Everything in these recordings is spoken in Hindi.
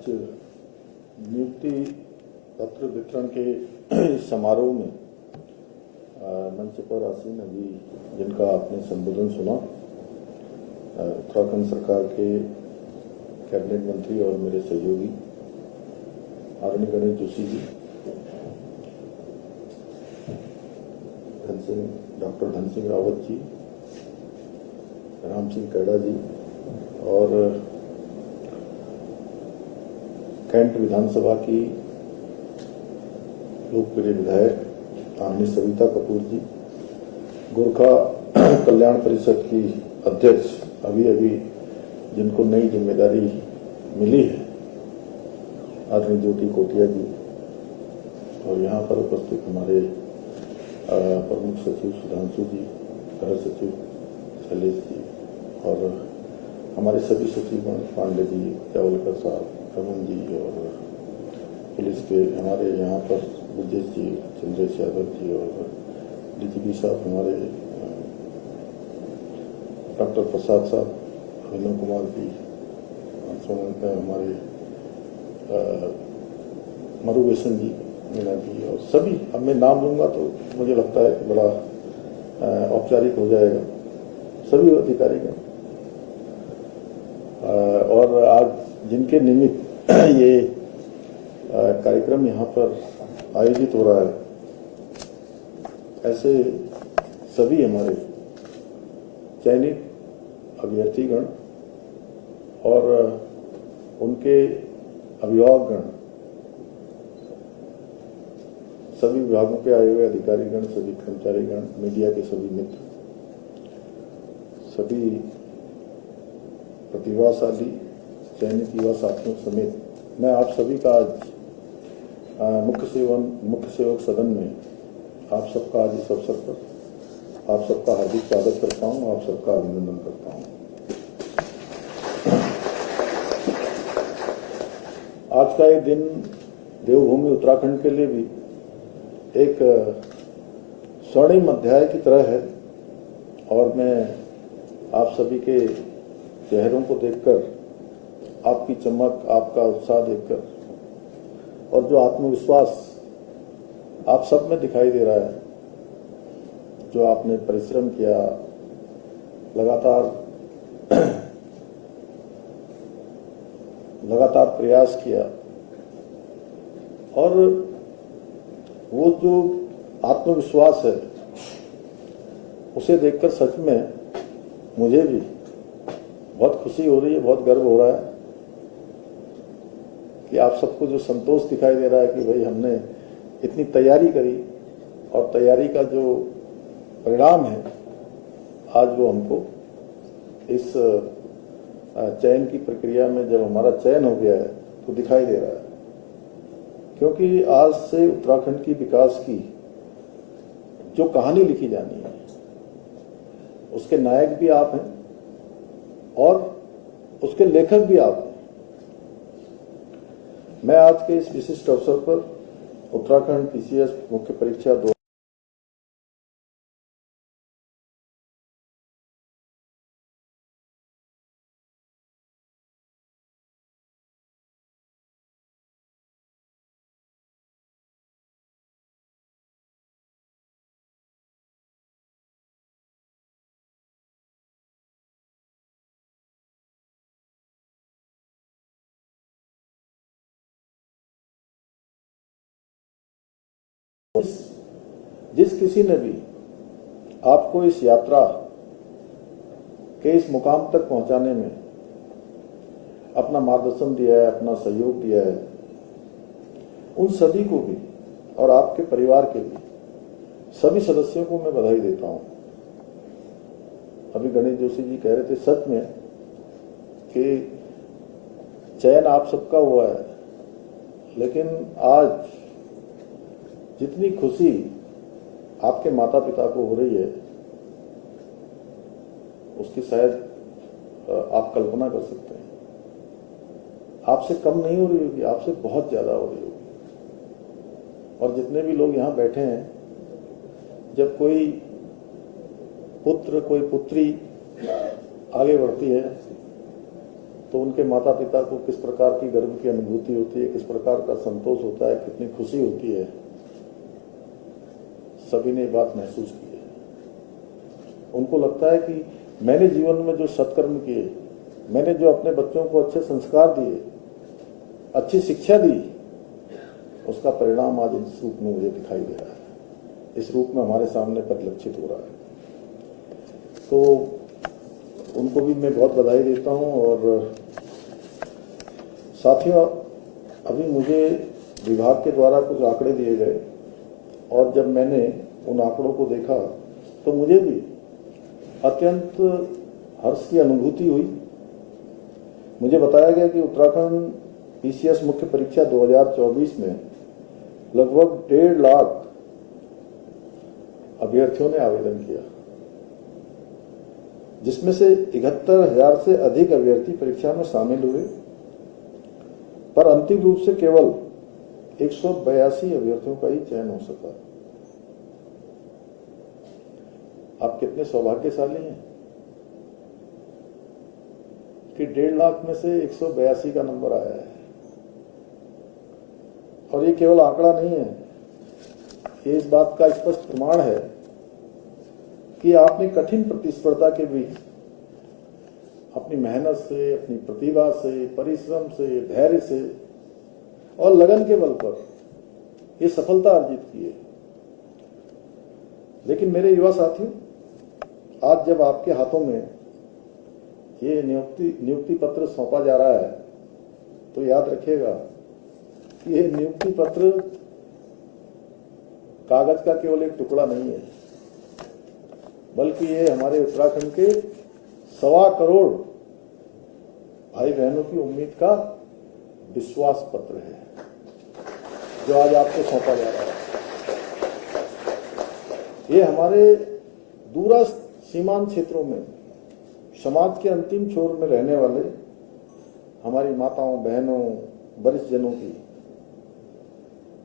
आज नियुक्ति पत्र वितरण के समारोह में मंच पर आसीन अभी जिनका आपने संबोधन सुना, उत्तराखंड सरकार के कैबिनेट मंत्री और मेरे सहयोगी आदरणीय गणेश जोशी जी, डॉक्टर धन सिंह रावत जी, राम सिंह कैडा जी और कैंट विधानसभा की लोकप्रिय विधायक आदरणीय सविता कपूर जी, गोरखा कल्याण परिषद की अध्यक्ष अभी जिनको नई जिम्मेदारी मिली है, आदरणीय ज्योति कोटिया जी, और यहाँ पर उपस्थित हमारे प्रमुख सचिव सुधांशु जी, गृह सचिव शैलेश जी और हमारे सभी सचिव पांडे जी, जावलकर साहब, रमन जी और पुलिस के हमारे यहाँ पर ब्रजेश जी, चंद्रेश यादव जी और डीजीपी साहब हमारे डॉक्टर प्रसाद साहब, विनोद कुमार जी, हमारे मरुवेशन जी, मीना जी और सभी, अब मैं नाम लूंगा तो मुझे लगता है कि बड़ा औपचारिक हो जाएगा, सभी अधिकारीगण और आज जिनके निमित्त ये कार्यक्रम यहाँ पर आयोजित हो रहा है, ऐसे सभी हमारे चयनित अभ्यर्थीगण और उनके अभिभावकगण, सभी विभागों के आए हुए अधिकारीगण, सभी कर्मचारीगण, मीडिया के सभी मित्र, सभी प्रतिभाशाली चयनित युवा साथियों समेत मैं आप सभी का आज मुख्य सेवक सदन में आप सबका आज इस अवसर पर आप सबका हार्दिक स्वागत करता हूं, आप सबका अभिनंदन करता हूं। आज का ये दिन देवभूमि उत्तराखंड के लिए भी एक स्वर्णिम अध्याय की तरह है और मैं आप सभी के चेहरों को देखकर, आपकी चमक, आपका उत्साह देखकर और जो आत्मविश्वास आप सब में दिखाई दे रहा है, जो आपने परिश्रम किया, लगातार प्रयास किया और वो जो आत्मविश्वास है उसे देखकर सच में मुझे भी बहुत खुशी हो रही है, बहुत गर्व हो रहा है कि आप सबको जो संतोष दिखाई दे रहा है कि भाई हमने इतनी तैयारी करी और तैयारी का जो परिणाम है आज वो हमको इस चयन की प्रक्रिया में जब हमारा चयन हो गया है तो दिखाई दे रहा है, क्योंकि आज से उत्तराखंड की विकास की जो कहानी लिखी जानी है उसके नायक भी आप हैं और उसके लेखक भी आप हैं। मैं आज के इस विशिष्ट अवसर पर उत्तराखंड पीसीएस मुख्य परीक्षा 2 जिस किसी ने भी आपको इस यात्रा के इस मुकाम तक पहुंचाने में अपना मार्गदर्शन दिया है, अपना सहयोग दिया है, उन सभी को भी और आपके परिवार के भी सभी सदस्यों को मैं बधाई देता हूं। अभी गणेश जोशी जी कह रहे थे सच में कि चयन आप सबका हुआ है, लेकिन आज जितनी खुशी आपके माता पिता को हो रही है उसकी शायद आप कल्पना कर सकते हैं। आपसे कम नहीं हो रही होगी, आपसे बहुत ज्यादा हो रही होगी। और जितने भी लोग यहाँ बैठे हैं, जब कोई पुत्र कोई पुत्री आगे बढ़ती है तो उनके माता पिता को किस प्रकार की गर्व की अनुभूति होती है, किस प्रकार का संतोष होता है, कितनी खुशी होती है, सभी ने ये बात महसूस की है। उनको लगता है कि मैंने जीवन में जो सत्कर्म किए, मैंने जो अपने बच्चों को अच्छे संस्कार दिए, अच्छी शिक्षा दी, उसका परिणाम आज इस रूप में मुझे दिखाई दे रहा है, इस रूप में हमारे सामने परिलक्षित हो रहा है। तो उनको भी मैं बहुत बधाई देता हूं। और साथियों, अभी मुझे विभाग के द्वारा कुछ आंकड़े दिए गए और जब मैंने उन आंकड़ों को देखा तो मुझे भी अत्यंत हर्ष की अनुभूति हुई। मुझे बताया गया कि उत्तराखंड पीसीएस मुख्य परीक्षा 2024 में लगभग 1.5 लाख अभ्यर्थियों ने आवेदन किया, जिसमें से 71,000 से अधिक अभ्यर्थी परीक्षा में शामिल हुए, पर अंतिम रूप से केवल 182 अभ्यर्थियों का ही चयन हो सका। आप कितने सौभाग्यशाली हैं कि 1.5 लाख में से 182 का नंबर आया है। और ये केवल आंकड़ा नहीं है, ये इस बात का स्पष्ट प्रमाण है कि आपने कठिन प्रतिस्पर्धा के बीच अपनी मेहनत से, अपनी प्रतिभा से, परिश्रम से, धैर्य से और लगन के बल पर ये सफलता अर्जित की है। लेकिन मेरे युवा साथियों, आज जब आपके हाथों में ये नियुक्ति पत्र सौंपा जा रहा है, तो याद रखिएगा कि ये नियुक्ति पत्र कागज का केवल एक टुकड़ा नहीं है, बल्कि ये हमारे उत्तराखंड के 1.25 करोड़ भाई बहनों की उम्मीद का विश्वास पत्र है, जो आज आपको सौंपा जा रहा है। ये हमारे दूरस्थ सीमांत क्षेत्रों में समाज के अंतिम छोर में रहने वाले हमारी माताओं, बहनों, वरिष्ठ जनों की,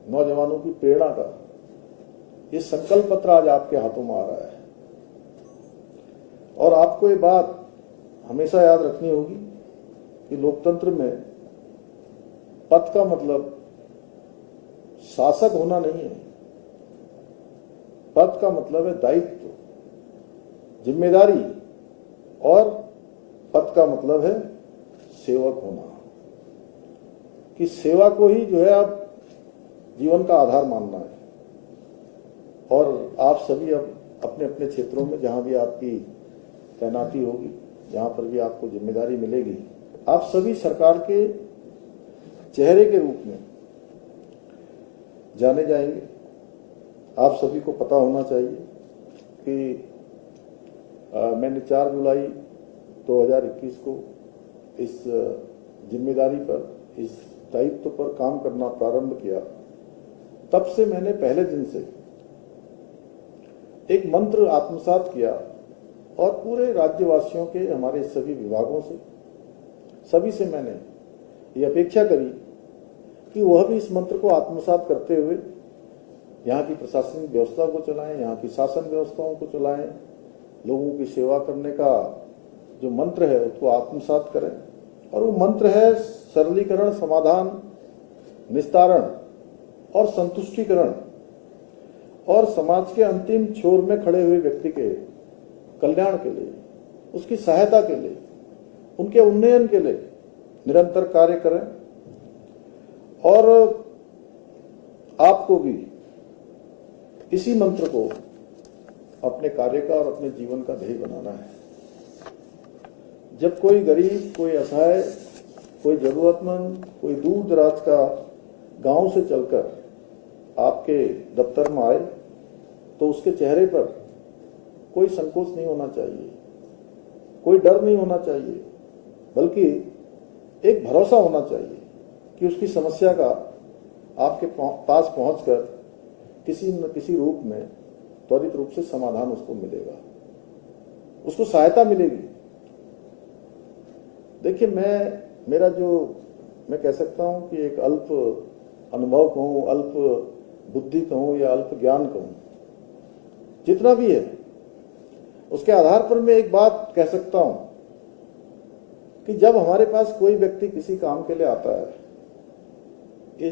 नौजवानों की प्रेरणा का ये संकल्प पत्र आज आपके हाथों में आ रहा है। और आपको ये बात हमेशा याद रखनी होगी कि लोकतंत्र में पद का मतलब शासक होना नहीं है। पद का मतलब है दायित्व, जिम्मेदारी, और पद का मतलब है सेवक होना, कि सेवा को ही जो है आप जीवन का आधार मानना है। और आप सभी अब अपने अपने क्षेत्रों में जहां भी आपकी तैनाती होगी, जहां पर भी आपको जिम्मेदारी मिलेगी, आप सभी सरकार के चेहरे के रूप में जाने जाएंगे। आप सभी को पता होना चाहिए कि मैंने 4 जुलाई 2021 को इस जिम्मेदारी पर, इस दायित्व पर काम करना प्रारंभ किया। तब से मैंने पहले दिन से एक मंत्र आत्मसात किया और पूरे राज्यवासियों के, हमारे सभी विभागों से, सभी से मैंने ये अपेक्षा करी कि वह भी इस मंत्र को आत्मसात करते हुए यहाँ की प्रशासनिक व्यवस्था को चलाएं, यहाँ की शासन व्यवस्थाओं को चलाएं, लोगों की सेवा करने का जो मंत्र है उसको आत्मसात करें। और वो मंत्र है सरलीकरण, समाधान, निस्तारण और संतुष्टिकरण, और समाज के अंतिम छोर में खड़े हुए व्यक्ति के कल्याण के लिए, उसकी सहायता के लिए, उनके उन्नयन के लिए निरंतर कार्य करें। और आपको भी इसी मंत्र को अपने कार्य का और अपने जीवन का ध्येय बनाना है। जब कोई गरीब, कोई असहाय, कोई जरूरतमंद, कोई दूर दराज का गांव से चलकर आपके दफ्तर में आए, तो उसके चेहरे पर कोई संकोच नहीं होना चाहिए, कोई डर नहीं होना चाहिए, बल्कि एक भरोसा होना चाहिए कि उसकी समस्या का आपके पास पहुंचकर किसी न किसी रूप में त्वरित रूप से समाधान उसको मिलेगा, उसको सहायता मिलेगी। देखिए, मेरा जो मैं कह सकता हूं कि एक अल्प अनुभव कहूं, अल्प बुद्धि कहूं या अल्प ज्ञान कहूं, जितना भी है उसके आधार पर मैं एक बात कह सकता हूं कि जब हमारे पास कोई व्यक्ति किसी काम के लिए आता है, ये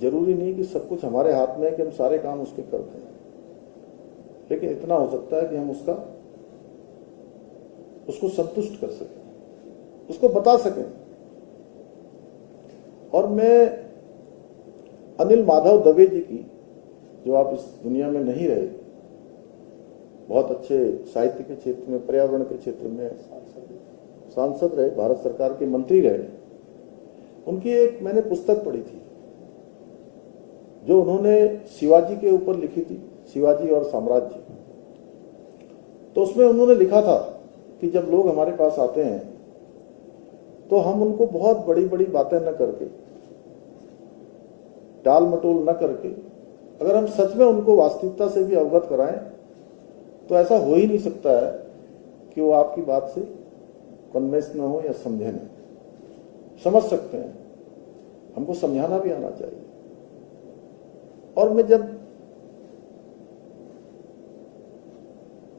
जरूरी नहीं कि सब कुछ हमारे हाथ में है कि हम सारे काम उसके करते हैं, लेकिन इतना हो सकता है कि हम उसको संतुष्ट कर सकें, उसको बता सकें। और मैं अनिल माधव दवे जी की, जो आप इस दुनिया में नहीं रहे, बहुत अच्छे साहित्य के क्षेत्र में, पर्यावरण के क्षेत्र में सांसद रहे, भारत सरकार के मंत्री रहे, उनकी एक मैंने पुस्तक पढ़ी थी जो उन्होंने शिवाजी के ऊपर लिखी थी, शिवाजी और साम्राज्य। तो उसमें उन्होंने लिखा था कि जब लोग हमारे पास आते हैं तो हम उनको बहुत बड़ी बड़ी बातें न करके, टाल मटोल न करके, अगर हम सच में उनको वास्तविकता से भी अवगत कराएं तो ऐसा हो ही नहीं सकता है कि वो आपकी बात से कन्विंस न हो या समझे न। समझ सकते हैं, हमको समझाना भी आना चाहिए। और मैं जब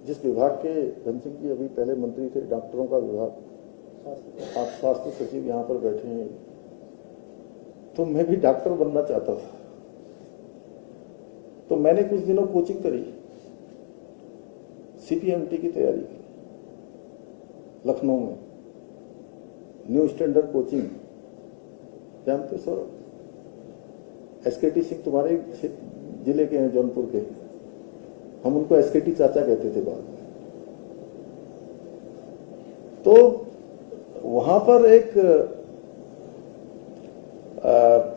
जिस विभाग के, धन सिंह जी अभी पहले मंत्री थे, डॉक्टरों का विभाग, आप स्वास्थ्य सचिव यहां पर बैठे हैं, तो मैं भी डॉक्टर बनना चाहता था। तो मैंने कुछ दिनों कोचिंग करी, CPMT की तैयारी की लखनऊ में, न्यू स्टैंडर्ड कोचिंग, जानते सर? SKT सिंह तुम्हारे जिले के हैं, जौनपुर के, हम उनको SKT चाचा कहते थे बाद में। तो वहां पर एक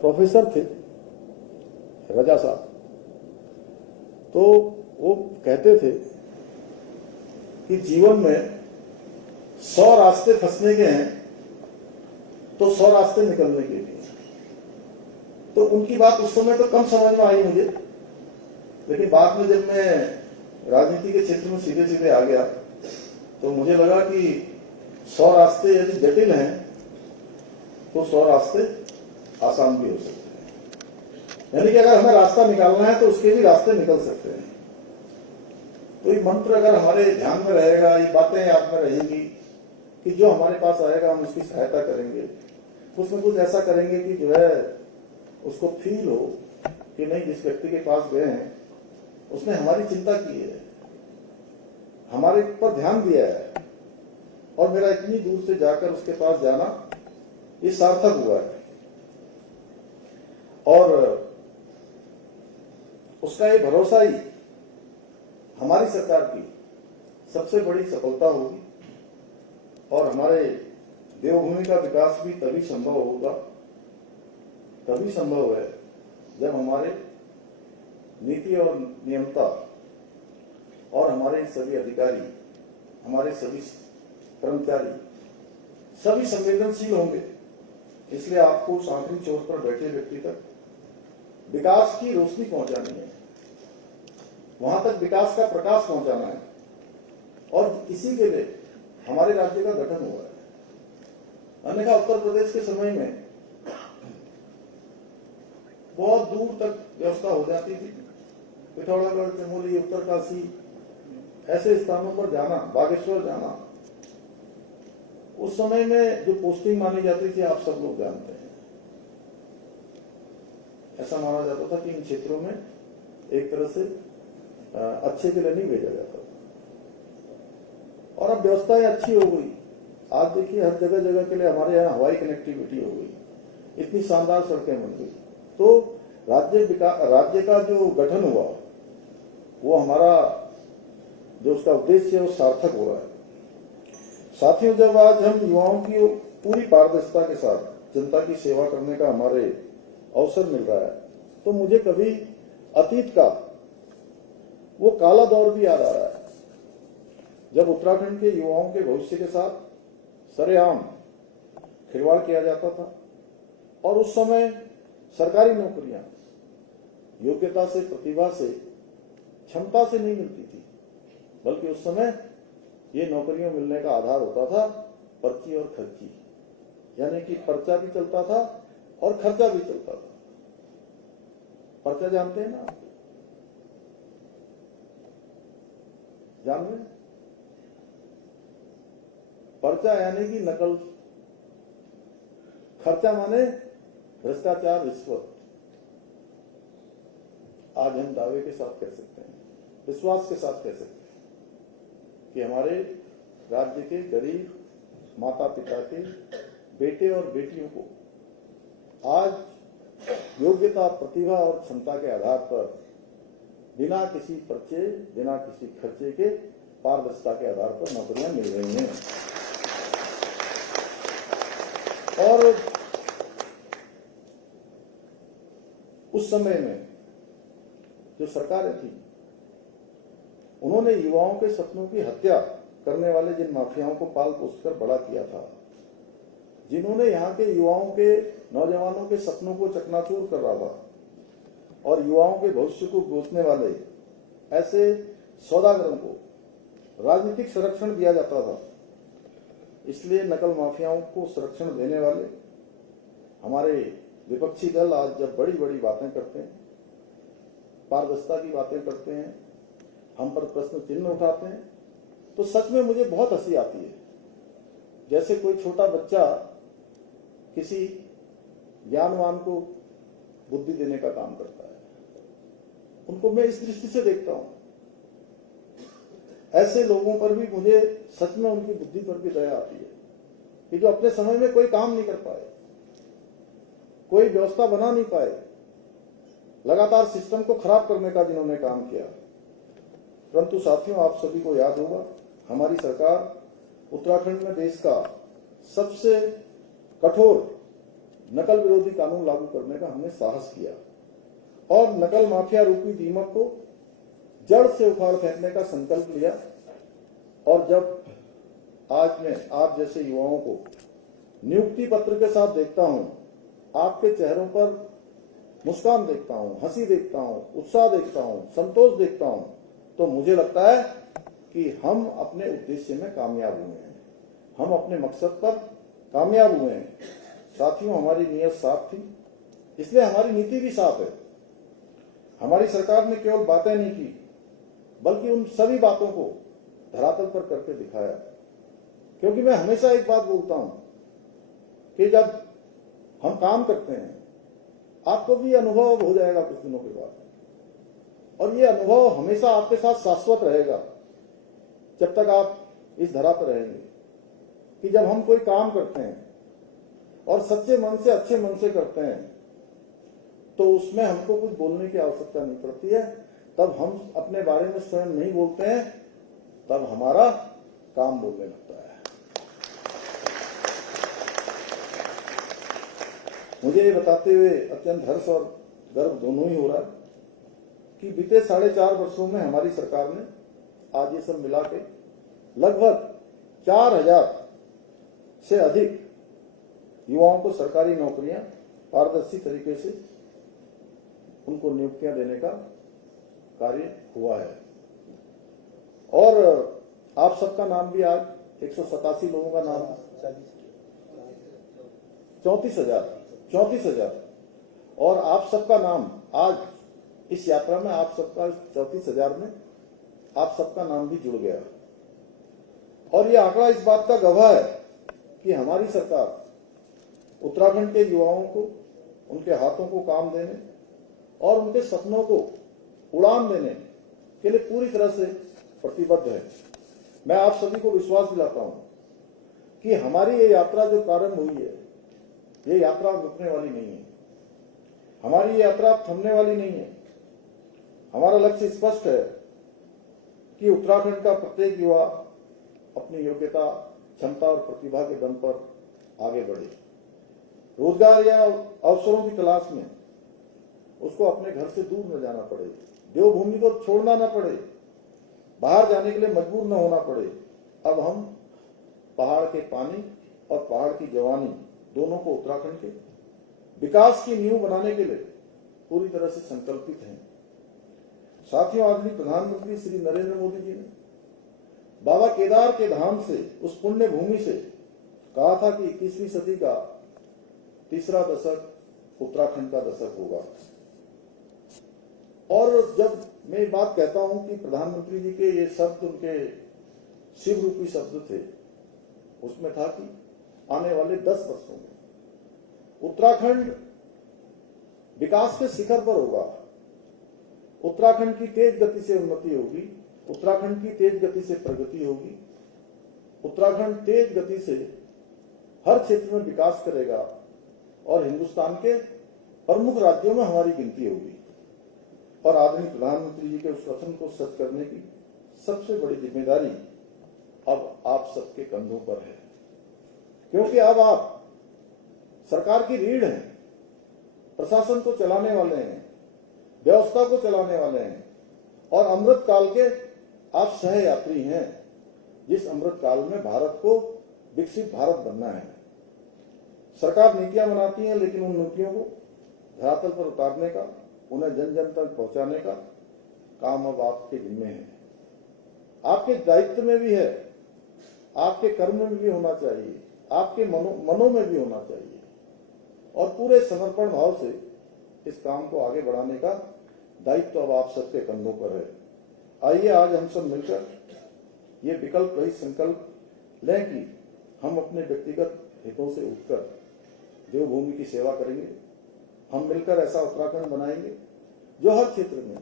प्रोफेसर थे, रजा साहब, तो वो कहते थे कि जीवन में 100 रास्ते फंसने के हैं तो 100 रास्ते निकलने के लिए। तो उनकी बात उस समय तो कम समझ में आई मुझे, लेकिन बाद में जब मैं राजनीति के क्षेत्र में सीधे सीधे आ गया तो मुझे लगा कि 100 रास्ते यदि जटिल हैं तो 100 रास्ते आसान भी हो सकते हैं। यानी कि अगर हमें रास्ता निकालना है तो उसके भी रास्ते निकल सकते हैं। तो ये मंत्र अगर हमारे ध्यान में रहेगा, ये बातें याद में रहेंगी कि जो हमारे पास आएगा हम उसकी सहायता करेंगे, कुछ न कुछ ऐसा करेंगे कि जो है उसको फील हो कि नहीं, जिस व्यक्ति के पास गए हैं उसने हमारी चिंता की है, हमारे पर ध्यान दिया है, और मेरा इतनी दूर से जाकर उसके पास जाना ये सार्थक हुआ है। और उसका ये भरोसा ही हमारी सरकार की सबसे बड़ी सफलता होगी। और हमारे देवभूमि का विकास भी तभी संभव होगा, तभी संभव है जब हमारे नीति और नियमता और हमारे सभी अधिकारी, हमारे सभी कर्मचारी सभी संवेदनशील होंगे। इसलिए आपको उस आखिरी छोर पर बैठे व्यक्ति तक विकास की रोशनी पहुंचानी है, वहां तक विकास का प्रकाश पहुंचाना है, और इसी के लिए हमारे राज्य का गठन हुआ है। अन्यथा उत्तर प्रदेश के समय में बहुत दूर तक व्यवस्था हो जाती थी, पिथौरागढ़, चमोली, उत्तरकाशी, ऐसे स्थानों पर जाना, बागेश्वर जाना, उस समय में जो पोस्टिंग मानी जाती थी आप सब लोग जानते हैं। ऐसा माना जाता था कि इन क्षेत्रों में एक तरह से अच्छे के लिए नहीं भेजा जाता था, और अब व्यवस्थाएं अच्छी हो गई। आज देखिए हर जगह जगह के लिए हमारे यहाँ हवाई कनेक्टिविटी हो गई, इतनी शानदार सड़कें बन गई। तो राज्य का जो गठन हुआ वो हमारा जो उसका उद्देश्य है वो सार्थक हुआ है। साथियों, जब आज हम युवाओं की पूरी पारदर्शिता के साथ जनता की सेवा करने का हमारे अवसर मिल रहा है, तो मुझे कभी अतीत का वो काला दौर भी याद आ रहा है, जब उत्तराखंड के युवाओं के भविष्य के साथ सरेआम खिलवाड़ किया जाता था, और उस समय सरकारी नौकरियां योग्यता से, प्रतिभा से, क्षमता से नहीं मिलती थी, बल्कि उस समय ये नौकरियों मिलने का आधार होता था पर्ची और खर्ची, यानी कि पर्चा भी चलता था और खर्चा भी चलता था। पर्चा जानते हैं ना आप? जान रहे? पर्चा यानी कि नकल खर्चा माने भ्रष्टाचार, रिश्वत। आज हम दावे के साथ कह सकते हैं, विश्वास के साथ कह सकते हैं कि हमारे राज्य के गरीब माता पिता के बेटे और बेटियों को आज योग्यता, प्रतिभा और क्षमता के आधार पर बिना किसी पर्चे, बिना किसी खर्चे के, पारदर्शिता के आधार पर नौकरियां मिल रही हैं। और उस समय में जो सरकारें थी, उन्होंने युवाओं के सपनों की हत्या करने वाले जिन माफियाओं को पाल पोस कर बड़ा किया था, जिन्होंने यहाँ के युवाओं के, नौजवानों के सपनों को चकनाचूर कर रहा था और युवाओं के भविष्य को बेचने वाले ऐसे सौदागरों को राजनीतिक संरक्षण दिया जाता था। इसलिए नकल माफियाओं को संरक्षण देने वाले हमारे विपक्षी दल आज जब बड़ी बड़ी बातें करते हैं, पारदर्शिता की बातें करते हैं, हम पर प्रश्न चिन्ह उठाते हैं, तो सच में मुझे बहुत हंसी आती है। जैसे कोई छोटा बच्चा किसी ज्ञानवान को बुद्धि देने का काम करता है। उनको मैं इस दृष्टि से देखता हूं। ऐसे लोगों पर भी मुझे सच में उनकी बुद्धि पर भी दया आती है कि जो अपने समय में कोई काम नहीं कर पाए, कोई व्यवस्था बना नहीं पाए, लगातार सिस्टम को खराब करने का जिन्होंने काम किया। परंतु साथियों, आप सभी को याद होगा, हमारी सरकार उत्तराखंड में देश का सबसे कठोर नकल विरोधी कानून लागू करने का हमने साहस किया और नकल माफिया रूपी दीमक को जड़ से उखाड़ फेंकने का संकल्प लिया। और जब आज मैं आप जैसे युवाओं को नियुक्ति पत्र के साथ देखता हूं, आपके चेहरों पर मुस्कान देखता हूं, हंसी देखता हूं, उत्साह देखता हूं, संतोष देखता हूं, तो मुझे लगता है कि हम अपने उद्देश्य में कामयाब हुए हैं, हम अपने मकसद पर कामयाब हुए हैं। साथियों, हमारी नीयत साफ थी, इसलिए हमारी नीति भी साफ है। हमारी सरकार ने केवल बातें नहीं की, बल्कि उन सभी बातों को धरातल पर करके दिखाया। क्योंकि मैं हमेशा एक बात बोलता हूं कि जब हम काम करते हैं, आपको भी अनुभव हो जाएगा कुछ दिनों के बाद, और ये अनुभव हमेशा आपके साथ शाश्वत रहेगा जब तक आप इस धरा पर रहेंगे, कि जब हम कोई काम करते हैं और सच्चे मन से, अच्छे मन से करते हैं, तो उसमें हमको कुछ बोलने की आवश्यकता नहीं पड़ती है। तब हम अपने बारे में स्वयं नहीं बोलते हैं, तब हमारा काम बोलने लगता है। मुझे ये बताते हुए अत्यंत हर्ष और गर्व दोनों ही हो रहा है कि बीते 4.5 वर्षों में हमारी सरकार ने आज ये सब मिला के लगभग 4000 से अधिक युवाओं को सरकारी नौकरियां पारदर्शी तरीके से उनको नियुक्तियां देने का कार्य हुआ है। और आप सबका नाम भी आज 187 लोगों का नाम, 34,000 और आप सबका नाम आज इस यात्रा में, आप सबका 34,000 में आप सबका नाम भी जुड़ गया। और यह आंकड़ा इस बात का गवाह है कि हमारी सरकार उत्तराखंड के युवाओं को, उनके हाथों को काम देने और उनके सपनों को उड़ान देने के लिए पूरी तरह से प्रतिबद्ध है। मैं आप सभी को विश्वास दिलाता हूं कि हमारी ये यात्रा जो प्रारंभ हुई है, ये यात्रा रुकने वाली नहीं है, हमारी ये यात्रा थमने वाली नहीं है। हमारा लक्ष्य स्पष्ट है कि उत्तराखंड का प्रत्येक युवा अपनी योग्यता, क्षमता और प्रतिभा के दम पर आगे बढ़े। रोजगार या अवसरों की तलाश में उसको अपने घर से दूर न जाना पड़े, देवभूमि को छोड़ना न पड़े, बाहर जाने के लिए मजबूर न होना पड़े। अब हम पहाड़ के पानी और पहाड़ की जवानी दोनों को उत्तराखंड के विकास की नींव बनाने के लिए पूरी तरह से संकल्पित हैं। साथियों, आदरणीय प्रधानमंत्री श्री नरेंद्र मोदी जी ने बाबा केदार के धाम से, उस पुण्य भूमि से कहा था कि 21वीं सदी का तीसरा दशक उत्तराखंड का दशक होगा। और जब मैं ये बात कहता हूं कि प्रधानमंत्री जी के ये शब्द उनके शिव रूपी शब्द थे, उसमें था कि आने वाले 10 वर्षों में उत्तराखंड विकास के शिखर पर होगा। उत्तराखंड की तेज गति से उन्नति होगी, उत्तराखंड की तेज गति से प्रगति होगी, उत्तराखंड तेज गति से हर क्षेत्र में विकास करेगा और हिंदुस्तान के प्रमुख राज्यों में हमारी गिनती होगी। और आदरणीय प्रधानमंत्री जी के उस वचन को सच करने की सबसे बड़ी जिम्मेदारी अब आप सबके कंधों पर है, क्योंकि अब आप सरकार की रीढ़ हैं, प्रशासन को चलाने वाले हैं, व्यवस्था को चलाने वाले हैं और अमृत काल के आप सहयात्री हैं, जिस अमृत काल में भारत को विकसित भारत बनना है। सरकार नीतियां बनाती है, लेकिन उन नीतियों को धरातल पर उतारने का, उन्हें जन जन तक पहुंचाने का काम अब आपके जिम्मे है, आपके दायित्व में भी है, आपके कर्म में भी होना चाहिए, आपके मनों में भी होना चाहिए और पूरे समर्पण भाव से इस काम को आगे बढ़ाने का दायित्व अब आप सबके कंधों पर है। आइए आज हम सब मिलकर ये विकल्प रहित संकल्प लें कि हम अपने व्यक्तिगत हितों से उठकर देवभूमि की सेवा करेंगे। हम मिलकर ऐसा उत्तराखंड बनाएंगे जो हर क्षेत्र में,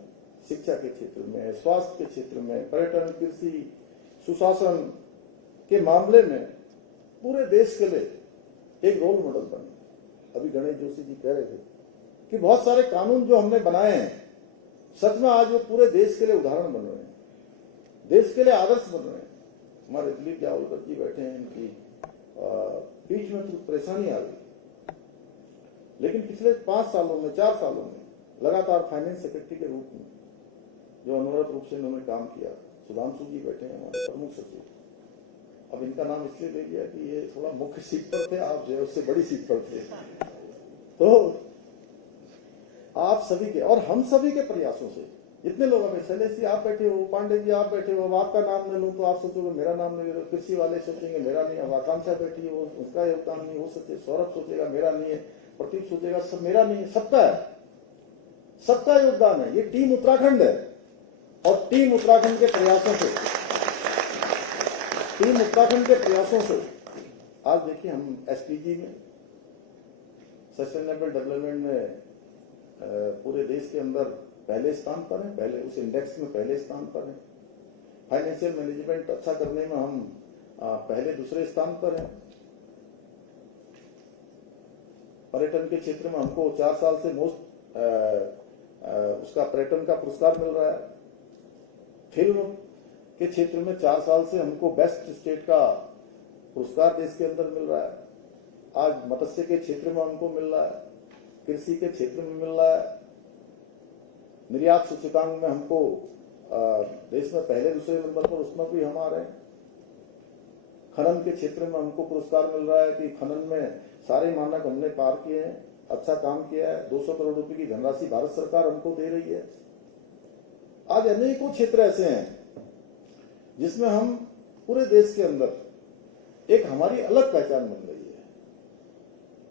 शिक्षा के क्षेत्र में, स्वास्थ्य के क्षेत्र में, पर्यटन, कृषि, सुशासन के मामले में पूरे देश के लिए एक रोल मॉडल बने। अभी गणेश जोशी जी कह रहे थे कि बहुत सारे कानून जो हमने बनाए हैं, सच में आज वो पूरे देश के लिए उदाहरण बन रहे हैं, देश के लिए आदर्श बन रहे हैं। हमारे दिलीप जावलकर जी बैठे हैं, इनकी बीच में कुछ परेशानी आ गई, लेकिन पिछले 5 सालों में, 4 सालों में लगातार फाइनेंस सेक्रेटरी के रूप में जो अनवरत रूप से इन्होंने काम किया। सुधांशु जी बैठे हैं, हमारे प्रमुख सचिव। अब इनका नाम इसलिए ले लिया कि ये थोड़ा मुख्य सीट पर थे, आप जो उससे बड़ी सीट पर थे। तो आप सभी के और हम सभी के प्रयासों से जितने लोगों में, शैलेश जी आप बैठे हो, पांडे जी आप बैठे हो, अब आपका नाम ले लूं तो आप सोचोगे मेरा नाम नहीं ले, कृषि वाले सोचेंगे मेरा नहीं, अब आकांक्षा बैठी हो उसका योगदान नहीं हो सकते, सौरभ सोचेगा मेरा नहीं है, प्रतीक सोचेगा सब मेरा नहीं है, सबका है, सबका योगदान है। ये टीम उत्तराखंड है और टीम उत्तराखंड के प्रयासों से आज देखिए हम एसडीजी में, सस्टेनेबल डेवलपमेंट में पूरे देश के अंदर पहले स्थान पर है, पहले उस इंडेक्स में पहले स्थान पर है। फाइनेंशियल मैनेजमेंट अच्छा करने में हम पहले दूसरे स्थान पर हैं। पर्यटन के क्षेत्र में हमको 4 साल से उसका पर्यटन का पुरस्कार मिल रहा है। फिल्म के क्षेत्र में 4 साल से हमको बेस्ट स्टेट का पुरस्कार देश के अंदर मिल रहा है। आज मत्स्य के क्षेत्र में हमको मिल रहा है, कृषि के क्षेत्र में मिल रहा है, निर्यात सूचकांक में हमको देश में पहले दूसरे नंबर पर उसमें भी हम आ रहे हैं। खनन के क्षेत्र में हमको पुरस्कार मिल रहा है कि खनन में सारे मानक हमने पार किए हैं, अच्छा काम किया है। 200 करोड़ रुपए की धनराशि भारत सरकार हमको दे रही है। आज अनेकों क्षेत्र ऐसे हैं जिसमें हम पूरे देश के अंदर एक हमारी अलग पहचान बन रही है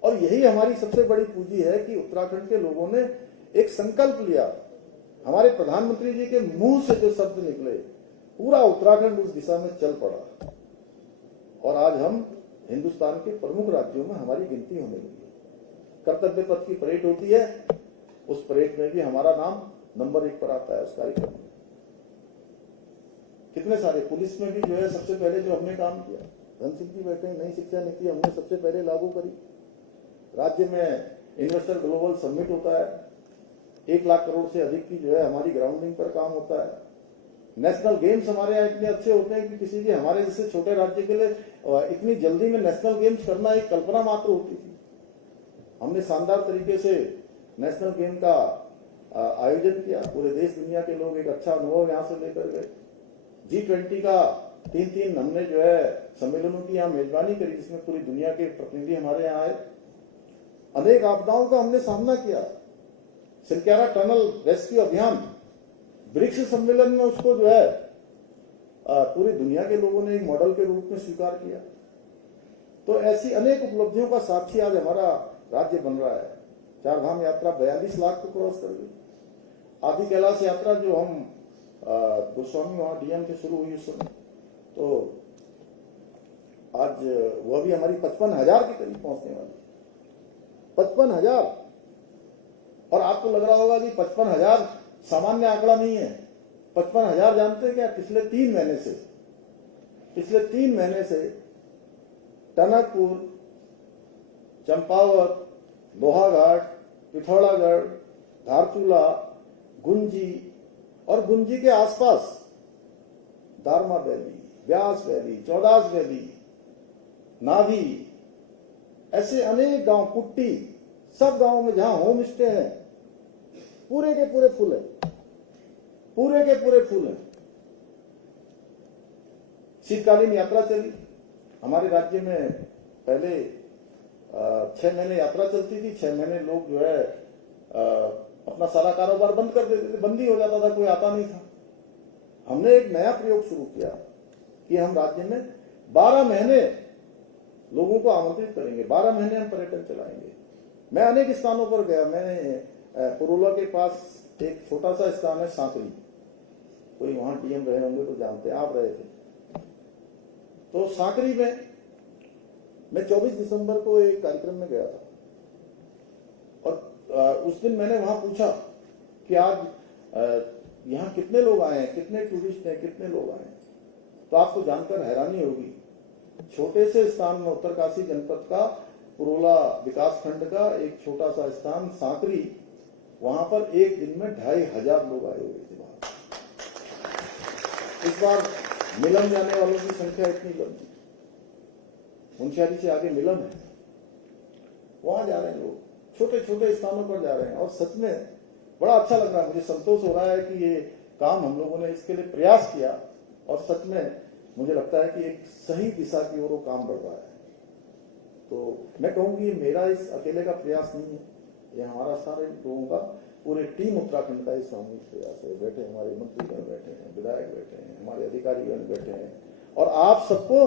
और यही हमारी सबसे बड़ी पूंजी है कि उत्तराखंड के लोगों ने एक संकल्प लिया। हमारे प्रधानमंत्री जी के मुंह से जो शब्द निकले, पूरा उत्तराखंड उस दिशा में चल पड़ा और आज हम हिंदुस्तान के प्रमुख राज्यों में हमारी गिनती होने लगी। कर्तव्य पथ की परेड होती है, उस परेड में भी हमारा नाम नंबर 1 पर आता है उस कार्यक्रम में। कितने सारे पुलिस में भी जो है सबसे पहले जो हमने काम किया, धन सिंह जी बैठे, नई शिक्षा नीति हमने सबसे पहले लागू करी। राज्य में इन्वेस्टर ग्लोबल समिट होता है, 1 लाख करोड़ से अधिक की जो है हमारी ग्राउंडिंग पर काम होता है। नेशनल गेम्स हमारे यहाँ इतने अच्छे होते हैं कि किसी भी हमारे जैसे छोटे राज्य के लिए इतनी जल्दी में नेशनल गेम्स करना एक कल्पना मात्र होती थी। हमने शानदार तरीके से नेशनल गेम का आयोजन किया, पूरे देश दुनिया के लोग एक अच्छा अनुभव यहाँ से लेकर गए। G20 का 3 हमने जो है सम्मेलनों की यहाँ मेजबानी करी, जिसमें पूरी दुनिया के प्रतिनिधि हमारे यहाँ आए। अनेक आपदाओं का हमने सामना किया। सिलक्यारा टनल रेस्क्यू अभियान, ब्रिक्स सम्मेलन में उसको जो है पूरी दुनिया के लोगों ने एक मॉडल के रूप में स्वीकार किया। तो ऐसी अनेक उपलब्धियों का साक्षी आज हमारा राज्य बन रहा है। 4 धाम यात्रा 42 लाख को क्रॉस कर गई। आदि कैलाश यात्रा जो हम गोस्वामी वहां डीएम से शुरू हुई उस समय, तो आज वह भी हमारी 55,000 के करीब पहुंचने वाली। 55,000। और आपको लग रहा होगा कि 55,000 सामान्य आंकड़ा नहीं है। 55,000 जानते हैं क्या? पिछले 3 महीने से टनकपुर, चंपावत, लोहाघाट, पिथौरागढ़, धारचूला, गुंजी और गुंजी के आसपास दारमा वैली, व्यास वैली, चौदास वैली, नाभी, ऐसे अनेक गांव, कुट्टी, सब गांवों में जहां होम स्टे हैं पूरे के पूरे फुल है, पूरे के पूरे फुल है। शीतकालीन यात्रा चली हमारे राज्य में। पहले 6 महीने यात्रा चलती थी। 6 महीने लोग जो है अपना सारा कारोबार बंद कर देते थे, बंदी हो जाता था, कोई आता नहीं था। हमने एक नया प्रयोग शुरू किया कि हम राज्य में 12 महीने लोगों को आमंत्रित करेंगे, 12 महीने हम पर्यटन चलाएंगे। मैं अनेक स्थानों पर गया। मैंने पुरुला के पास एक छोटा सा स्थान है सांकरी, कोई वहां डीएम रहे होंगे तो जानते हैं, आप रहे थे। तो सांकरी में मैं 24 दिसंबर को एक कार्यक्रम में गया था और उस दिन मैंने वहां पूछा कि आज यहाँ कितने लोग आए हैं, कितने टूरिस्ट हैं, कितने लोग आए हैं। तो आपको जानकर हैरानी होगी, छोटे से स्थान में उत्तरकाशी जनपद का पुरोला विकास खंड का एक छोटा सा स्थान सांकरी, वहां पर एक दिन में 2,500 लोग आए हुए थे। इस बार मिलन जाने वालों की संख्या इतनी लंबी, मुंशियारी से आगे मिलन है, वहां जा रहे हैं लोग, छोटे छोटे स्थानों पर जा रहे हैं। और सच में बड़ा अच्छा लग रहा है, मुझे संतोष हो रहा है कि ये काम हम लोगों ने इसके लिए प्रयास किया और सच में मुझे लगता है कि एक सही दिशा की ओर वो काम बढ़ रहा है। तो मैं कहूंगी ये मेरा इस अकेले का प्रयास नहीं है, ये हमारा सारे लोगों का, पूरे टीम उत्तराखंड का इस सामूहिक प्रयास है। बैठे हमारे मंत्रीगण बैठे हैं, विधायक बैठे हैं, हमारे अधिकारीगण बैठे हैं और आप सबको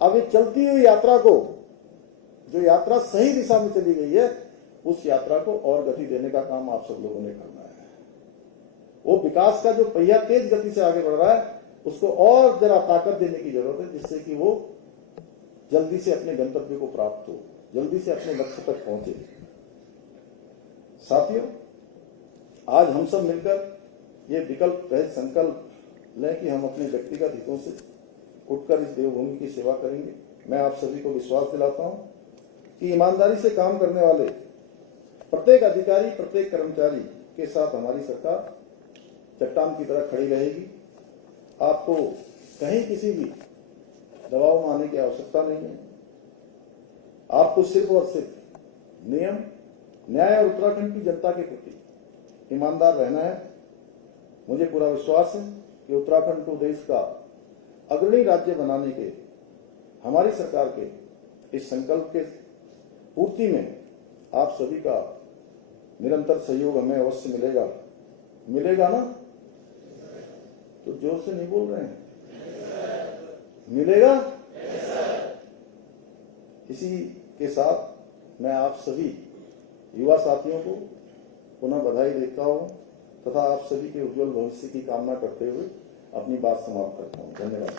अब ये चलती हुई यात्रा को, जो यात्रा सही दिशा में चली गई है, उस यात्रा को और गति देने का काम आप सब लोगों ने करना है। वो विकास का जो पहिया तेज गति से आगे बढ़ रहा है, उसको और जरा ताकत देने की जरूरत है, जिससे कि वो जल्दी से अपने गंतव्य को प्राप्त हो, जल्दी से अपने लक्ष्य तक पहुंचे। साथियों, आज हम सब मिलकर ये विकल्प रहित संकल्प लें कि हम अपने व्यक्तिगत हितों से उठकर इस देवभूमि की सेवा करेंगे। मैं आप सभी को विश्वास दिलाता हूं कि ईमानदारी से काम करने वाले प्रत्येक अधिकारी, प्रत्येक कर्मचारी के साथ हमारी सरकार चट्टान की तरह खड़ी रहेगी। आपको कहीं किसी भी दबाव में आने की आवश्यकता नहीं है। आपको सिर्फ और सिर्फ नियम, न्याय और उत्तराखंड की जनता के प्रति ईमानदार रहना है। मुझे पूरा विश्वास है कि उत्तराखंड को देश का अग्रणी राज्य बनाने के हमारी सरकार के इस संकल्प के पूर्ति में आप सभी का निरंतर सहयोग हमें अवश्य मिलेगा। मिलेगा ना? तो जोर से नहीं बोल रहे हैं, मिलेगा? इसी के साथ मैं आप सभी युवा साथियों को पुनः बधाई देता हूं तथा आप सभी के उज्जवल भविष्य की कामना करते हुए अपनी बात समाप्त करता हूं। धन्यवाद।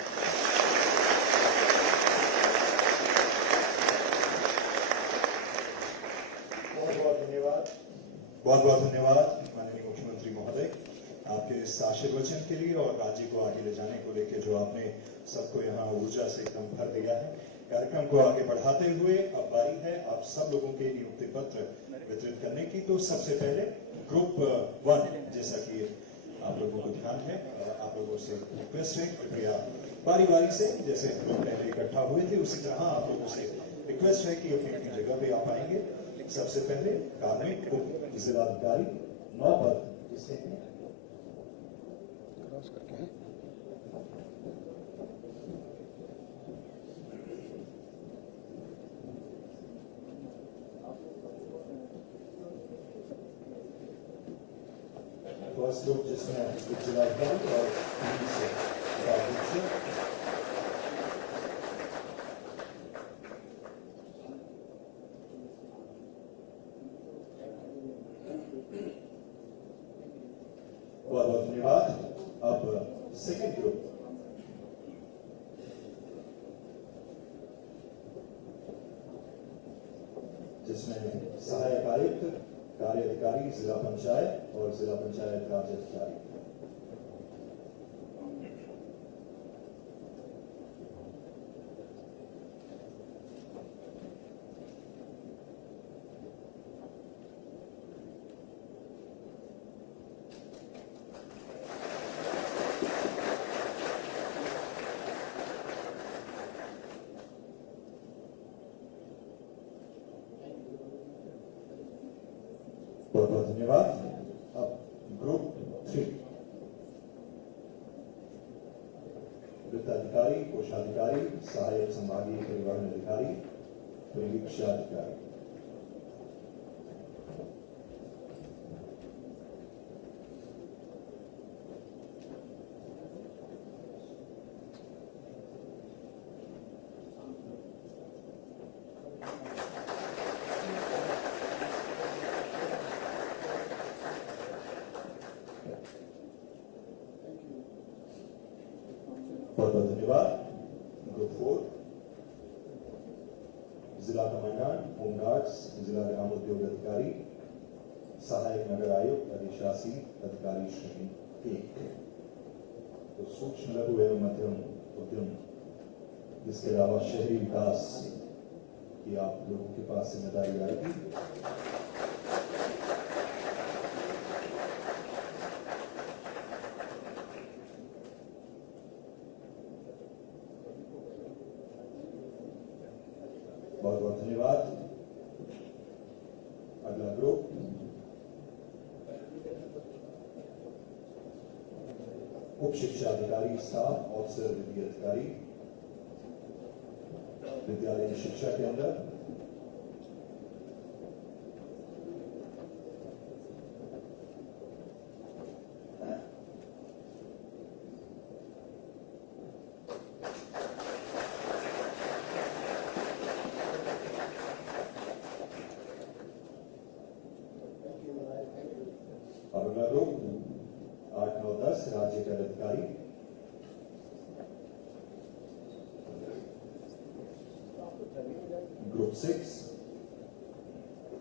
बहुत बहुत धन्यवाद माननीय मुख्यमंत्री महोदय, आपके इस आशीर्वचन के लिए और राज्य को आगे ले जाने को लेकर जो आपने सबको यहाँ ऊर्जा से एकदम भर दिया है। कार्यक्रम को आगे बढ़ाते हुए अब बारी है आप सब लोगों के नियुक्ति पत्र वितरित करने की। तो सबसे पहले ग्रुप 1, जैसा कि आप लोगों को ध्यान है, आप लोगों से रिक्वेस्ट है कृपया बारी बारी से, जैसे हम लोग पहले इकट्ठा हुए थे उसी तरह आप लोगों से रिक्वेस्ट है कि अपनी अपनी जगह पे आप आएंगे। सबसे पहले कार्मिक उप जिलाधिकारी 9 पद जिससे फर्स्ट ग्रुप जिसमें उप जिलाधिकारी और बहुत बहुत धन्यवाद। अब सेकेंड ग्रुप जिसमें सहायक आयुक्त, कार्य अधिकारी, जिला पंचायत और जिला पंचायत कार्य अधिकारी। बहुत बहुत धन्यवाद। अब ग्रुप 3 वित्त अधिकारी, कोषाधिकारी, सहायक संभागीय परिवहन अधिकारी, परीक्षा अधिकारी। बहुत बहुत धन्यवाद। ग्रुप 4 जिला कमांडेंट, होमगार्ड्स, जिला ग्राम उद्योग अधिकारी, सहायक नगर आयुक्त, अधिशासी अधिकारी श्रेणी 1। तो सूक्ष्म लघु एवं मध्यम उद्यम, इसके अलावा शहरी विकास की आप लोगों के पास जिम्मेदारी आएगी। बहुत बहुत धन्यवाद। अगला ग्रुप उप शिक्षा अधिकारी, स्टाफ ऑफिसर, विधि अधिकारी, विद्यालय शिक्षा के अंदर। अगला ग्रुप 8, 9, 10 राज्य कर अधिकारी, ग्रुप 6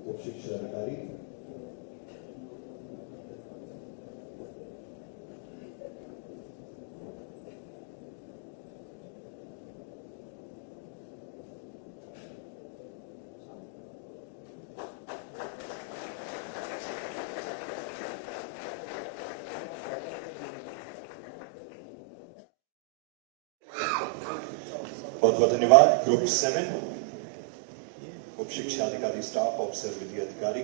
उप शिक्षा अधिकारी, बहुत बहुत धन्यवाद। ग्रुप 7 उप शिक्षा अधिकारी, स्टाफ ऑफिसर, विधि अधिकारी,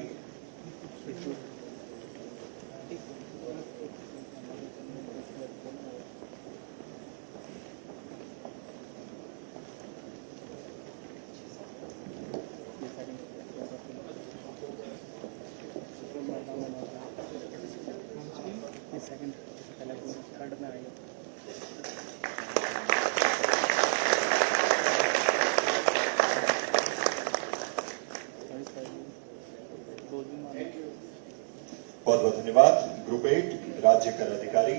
थर्ड में आएगा। बहुत बहुत धन्यवाद। ग्रुप 8 राज्य कर अधिकारी,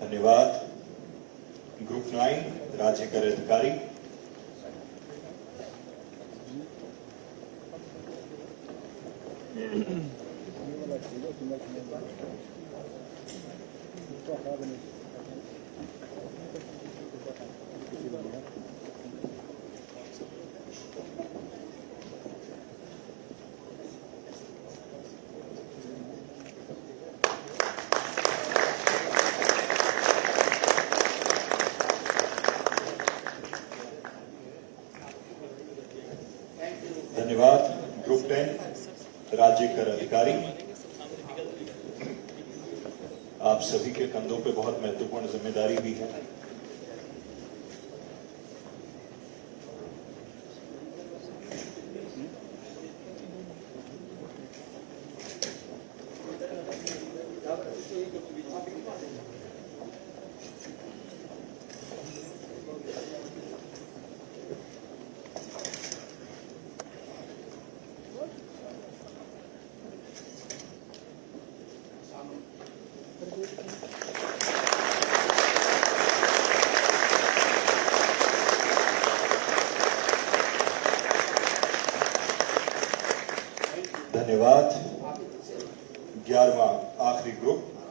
धन्यवाद। ग्रुप 9 राज्य कर अधिकारी, धन्यवाद। ग्रुप 10 राज्य कर अधिकारी, आप सभी के कंधों पे बहुत महत्वपूर्ण जिम्मेदारी भी है।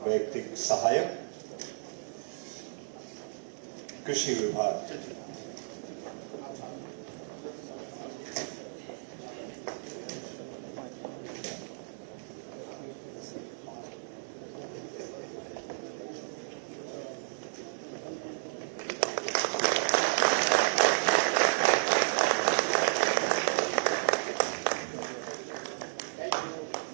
वैयक्तिक सहायक, कृषि विभाग,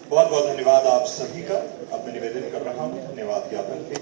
बहुत बहुत धन्यवाद आप सभी का। अब मैं निवेदन कर रहा हूं धन्यवाद ज्ञापन के